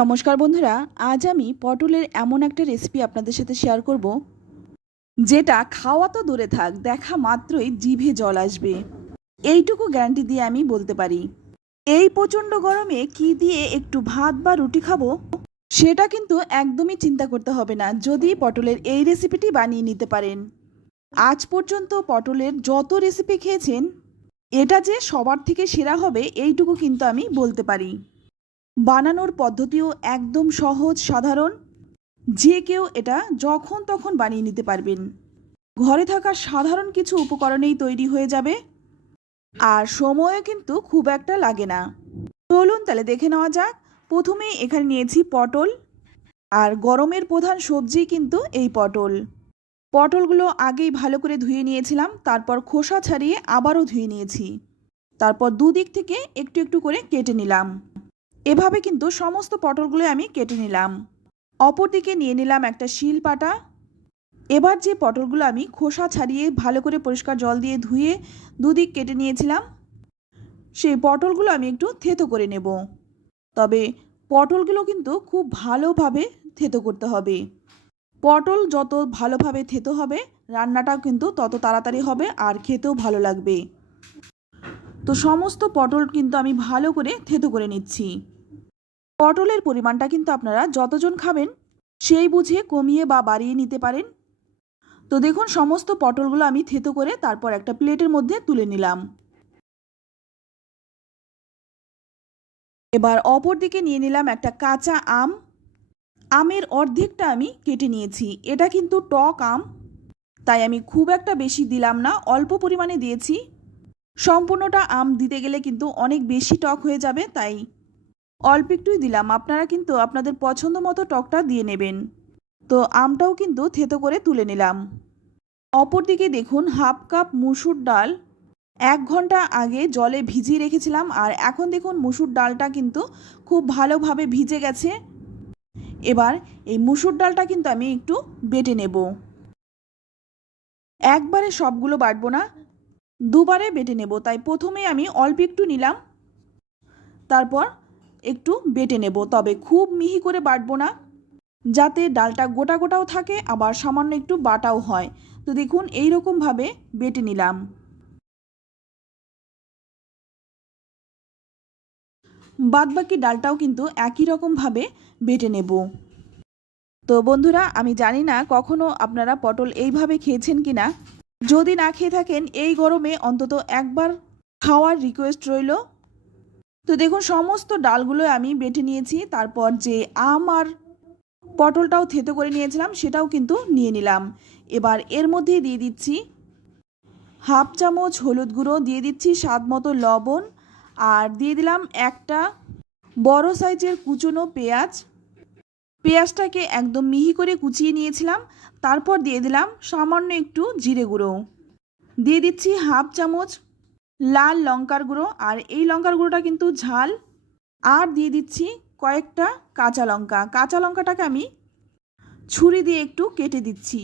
নমস্কার বন্ধুরা, আজ আমি পটলের এমন একটা রেসিপি আপনাদের সাথে শেয়ার করব যেটা খাওয়া তো দূরে থাক, দেখা মাত্রই জিভে জল আসবে। এইটুকু গ্যারান্টি দিয়ে আমি বলতে পারি। এই প্রচণ্ড গরমে কি দিয়ে একটু ভাত বা রুটি খাবো সেটা কিন্তু একদমই চিন্তা করতে হবে না যদি পটলের এই রেসিপিটি বানিয়ে নিতে পারেন। আজ পর্যন্ত পটলের যত রেসিপি খেয়েছেন, এটা যে সবার থেকে সেরা হবে এইটুকু কিন্তু আমি বলতে পারি। বানানোর পদ্ধতিও একদম সহজ সাধারণ, যে কেউ এটা যখন তখন বানিয়ে নিতে পারবেন। ঘরে থাকা সাধারণ কিছু উপকরণেই তৈরি হয়ে যাবে, আর সময়ও কিন্তু খুব একটা লাগে না। চলুন তাহলে দেখে নেওয়া যাক। প্রথমেই এখানে নিয়েছি পটল, আর গরমের প্রধান সবজি কিন্তু এই পটল। পটলগুলো আগেই ভালো করে ধুয়ে নিয়েছিলাম, তারপর খোসা ছাড়িয়ে আবারও ধুয়ে নিয়েছি। তারপর দুদিক থেকে একটু একটু করে কেটে নিলাম। এভাবে কিন্তু সমস্ত পটলগুলো আমি কেটে নিলাম। অপরদিকে নিয়ে নিলাম একটা শিল পাটা। এবার যে পটলগুলো আমি খোসা ছাড়িয়ে ভালো করে পরিষ্কার জল দিয়ে ধুয়ে দুদিক কেটে নিয়েছিলাম, সেই পটলগুলো আমি একটু থেতো করে নেব। তবে পটলগুলো কিন্তু খুব ভালোভাবে থেতো করতে হবে। পটল যত ভালোভাবে থেতো হবে, রান্নাটাও কিন্তু তত তাড়াতাড়ি হবে আর খেতেও ভালো লাগবে। তো সমস্ত পটল কিন্তু আমি ভালো করে থেতো করে নিচ্ছি। পটলের পরিমাণটা কিন্তু আপনারা যতজন খাবেন সেই বুঝে কমিয়ে বা বাড়িয়ে নিতে পারেন। তো দেখুন, সমস্ত পটলগুলো আমি থেতো করে তারপর একটা প্লেটের মধ্যে তুলে নিলাম। এবার অপর দিকে নিয়ে নিলাম একটা কাঁচা আম। আমের অর্ধেকটা আমি কেটে নিয়েছি। এটা কিন্তু টক আম, তাই আমি খুব একটা বেশি দিলাম না, অল্প পরিমাণে দিয়েছি। সম্পূর্ণটা আম দিতে গেলে কিন্তু অনেক বেশি টক হয়ে যাবে, তাই অল্প একটুই দিলাম। আপনারা কিন্তু আপনাদের পছন্দ মতো টকটা দিয়ে নেবেন। তো আমটাও কিন্তু থেতো করে তুলে নিলাম। অপরদিকে দেখুন, হাফ কাপ মুসুর ডাল 1 ঘন্টা আগে জলে ভিজিয়ে রেখেছিলাম, আর এখন দেখুন মুসুর ডালটা কিন্তু খুব ভালোভাবে ভিজে গেছে। এবার এই মুসুর ডালটা কিন্তু আমি একটু বেটে নেব। একবারে সবগুলো বাটবো না, দুবারে বেটে নেব, তাই প্রথমে আমি অল্প একটু নিলাম, তারপর একটু বেটে নেব। তবে খুব মিহি করে বাটবো না, যাতে ডালটা গোটা গোটাও থাকে আবার সামান্য একটু বাটাও হয়। তো দেখুন, এই রকমভাবে বেটে নিলাম। বাদবাকি ডালটাও কিন্তু একই রকমভাবে বেটে নেব। তো বন্ধুরা, আমি জানি না কখনো আপনারা পটল এইভাবে খেয়েছেন কি না। যদি না খেয়ে থাকেন, এই গরমে অন্তত একবার খাওয়ার রিকোয়েস্ট রইল। তো দেখুন, সমস্ত ডালগুলো আমি বেটে নিয়েছি। তারপর যে আম আর পটলটাও থেতো করে নিয়েছিলাম সেটাও কিন্তু নিয়ে নিলাম। এবার এর মধ্যে দিয়ে দিচ্ছি হাফ চামচ হলুদ গুঁড়ো, দিয়ে দিচ্ছি স্বাদ মতো লবণ, আর দিয়ে দিলাম একটা বড় সাইজের কুচনো পেঁয়াজ। পেঁয়াজটাকে একদম মিহি করে কুচিয়ে নিয়েছিলাম। তারপর দিয়ে দিলাম সামান্য একটু জিরে গুঁড়ো, দিয়ে দিচ্ছি হাফ চামচ লাল লঙ্কার গুঁড়ো, আর এই লঙ্কার গুঁড়োটা কিন্তু ঝাল। আর দিয়ে দিচ্ছি কয়েকটা কাঁচা লঙ্কা। কাঁচা লঙ্কাটাকে আমি ছুরি দিয়ে একটু কেটে দিচ্ছি।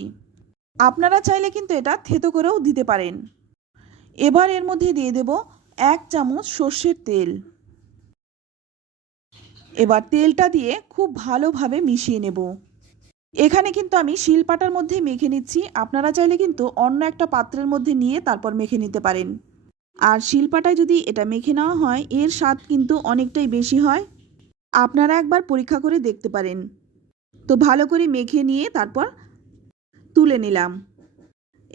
আপনারা চাইলে কিন্তু এটা থেতো করেও দিতে পারেন। এবার এর মধ্যে দিয়ে দেব 1 চামচ সর্ষের তেল। এবার তেলটা দিয়ে খুব ভালোভাবে মিশিয়ে নেব। এখানে কিন্তু আমি শিলপাটার মধ্যে মেখে নিচ্ছি। আপনারা চাইলে কিন্তু অন্য একটা পাত্রের মধ্যে নিয়ে তারপর মেখে নিতে পারেন। আর শিলপাটায় যদি এটা মেখে নেওয়া হয়, এর স্বাদ কিন্তু অনেকটাই বেশি হয়। আপনারা একবার পরীক্ষা করে দেখতে পারেন। তো ভালো করে মেখে নিয়ে তারপর তুলে নিলাম।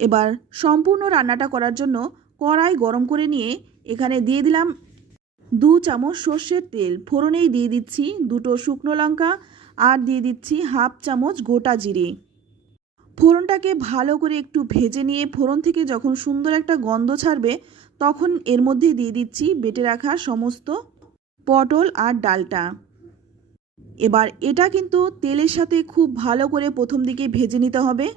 এবার সম্পূর্ণ রান্নাটা করার জন্য কড়াই গরম করে নিয়ে এখানে দিয়ে দিলাম 2 চামচ সর্ষের তেল। ফোড়নেই দিয়ে দিচ্ছি 2টো শুকনো লঙ্কা, আর দিয়ে দিচ্ছি হাফ চামচ গোটা জিরে। ফোড়নটাকে ভালো করে একটু ভেজে নিয়ে ফোড়ন থেকে যখন সুন্দর একটা গন্ধ ছাড়বে, তখন এর মধ্যে দিয়ে দিচ্ছি বেটে রাখা সমস্ত পটল আর ডালটা। এবার এটা কিন্তু তেলের সাথে খুব ভালো করে প্রথম দিকে ভেজে নিতে হবে।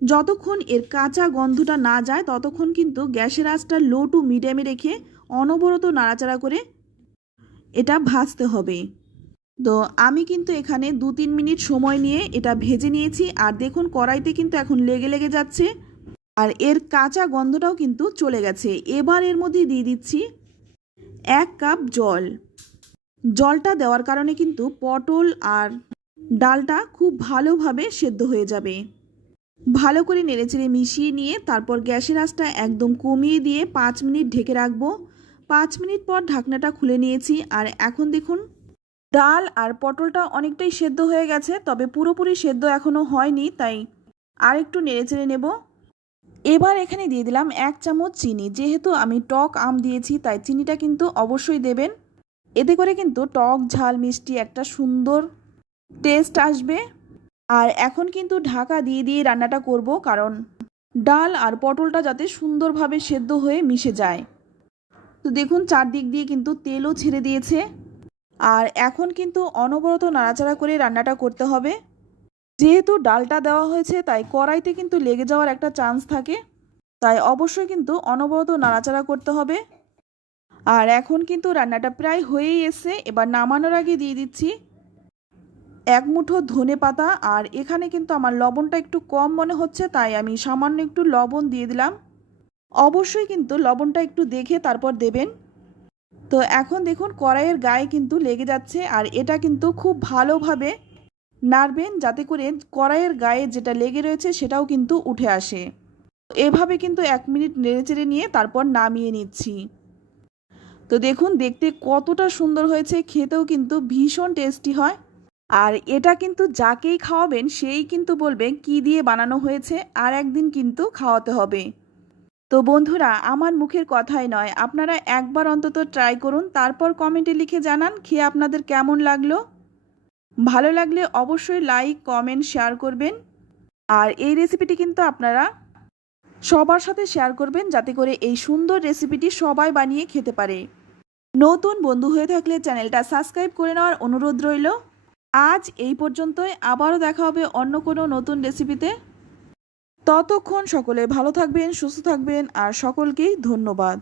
যতক্ষণ এর কাঁচা গন্ধটা না যায় ততক্ষণ কিন্তু গ্যাসের আঁচটা লো টু মিডিয়ামে রেখে অনবরত নাড়াচাড়া করে এটা ভাজতে হবে। তো আমি কিন্তু এখানে 2-3 মিনিট সময় নিয়ে এটা ভেজে নিয়েছি। আর দেখুন, কড়াইতে কিন্তু এখন লেগে লেগে যাচ্ছে, আর এর কাঁচা গন্ধটাও কিন্তু চলে গেছে। এবার এর মধ্যে দিয়ে দিচ্ছি 1 কাপ জল। জলটা দেওয়ার কারণে কিন্তু পটল আর ডালটা খুব ভালোভাবে সেদ্ধ হয়ে যাবে। ভালো করে নেড়েচেড়ে মিশিয়ে নিয়ে তারপর গ্যাসের আঁচটা একদম কমিয়ে দিয়ে 5 মিনিট ঢেকে রাখবো। 5 মিনিট পর ঢাকনাটা খুলে নিয়েছি, আর এখন দেখুন ডাল আর পটলটা অনেকটাই সেদ্ধ হয়ে গেছে, তবে পুরোপুরি সেদ্ধ এখনও হয়নি, তাই আর একটু নেড়েচেড়ে নেব। এবার এখানে দিয়ে দিলাম 1 চামচ চিনি। যেহেতু আমি টক আম দিয়েছি তাই চিনিটা কিন্তু অবশ্যই দেবেন। এতে করে কিন্তু টক ঝাল মিষ্টি একটা সুন্দর টেস্ট আসবে। আর এখন কিন্তু ঢাকা দিয়ে দিয়ে রান্নাটা করব, কারণ ডাল আর পটলটা যাতে সুন্দরভাবে সেদ্ধ হয়ে মিশে যায়। তো দেখুন চারদিক দিয়ে কিন্তু তেলও ছেড়ে দিয়েছে, আর এখন কিন্তু অনবরত নাড়াচাড়া করে রান্নাটা করতে হবে। যেহেতু ডালটা দেওয়া হয়েছে তাই কড়াইতে কিন্তু লেগে যাওয়ার একটা চান্স থাকে, তাই অবশ্যই কিন্তু অনবরত নাড়াচাড়া করতে হবে। আর এখন কিন্তু রান্নাটা প্রায় হয়েই এসেছে। এবার নামানোর আগে দিয়ে দিচ্ছি 1 মুঠো ধনে পাতা, আর এখানে কিন্তু আমার লবণটা একটু কম মনে হচ্ছে, তাই আমি সামান্য একটু লবণ দিয়ে দিলাম। অবশ্যই কিন্তু লবণটা একটু দেখে তারপর দেবেন। তো এখন দেখুন কড়াইয়ের গায়ে কিন্তু লেগে যাচ্ছে, আর এটা কিন্তু খুব ভালোভাবে নাড়বেন যাতে করে কড়াইয়ের গায়ে যেটা লেগে রয়েছে সেটাও কিন্তু উঠে আসে। এভাবে কিন্তু 1 মিনিট নেড়েচেড়ে নিয়ে তারপর নামিয়ে নিচ্ছি। তো দেখুন দেখতে কতটা সুন্দর হয়েছে, খেতেও কিন্তু ভীষণ টেস্টি হয়। আর এটা কিন্তু যাকেই খাওয়াবেন সেই কিন্তু বলবে কি দিয়ে বানানো হয়েছে, আর একদিন কিন্তু খাওয়াতে হবে। তো বন্ধুরা, আমার মুখের কথাই নয়, আপনারা একবার অন্তত ট্রাই করুন, তারপর কমেন্টে লিখে জানান খেয়ে আপনাদের কেমন লাগলো। ভালো লাগলে অবশ্যই লাইক কমেন্ট শেয়ার করবেন। আর এই রেসিপিটি কিন্তু আপনারা সবার সাথে শেয়ার করবেন যাতে করে এই সুন্দর রেসিপিটি সবাই বানিয়ে খেতে পারে। নতুন বন্ধু হয়ে থাকলে চ্যানেলটা সাবস্ক্রাইব করে নেওয়ার অনুরোধ রইল। আজ এই পর্যন্তই, আবারও দেখা হবে অন্য কোনো নতুন রেসিপিতে। ততক্ষণ সকলে ভালো থাকবেন, সুস্থ থাকবেন, আর সকলকেই ধন্যবাদ।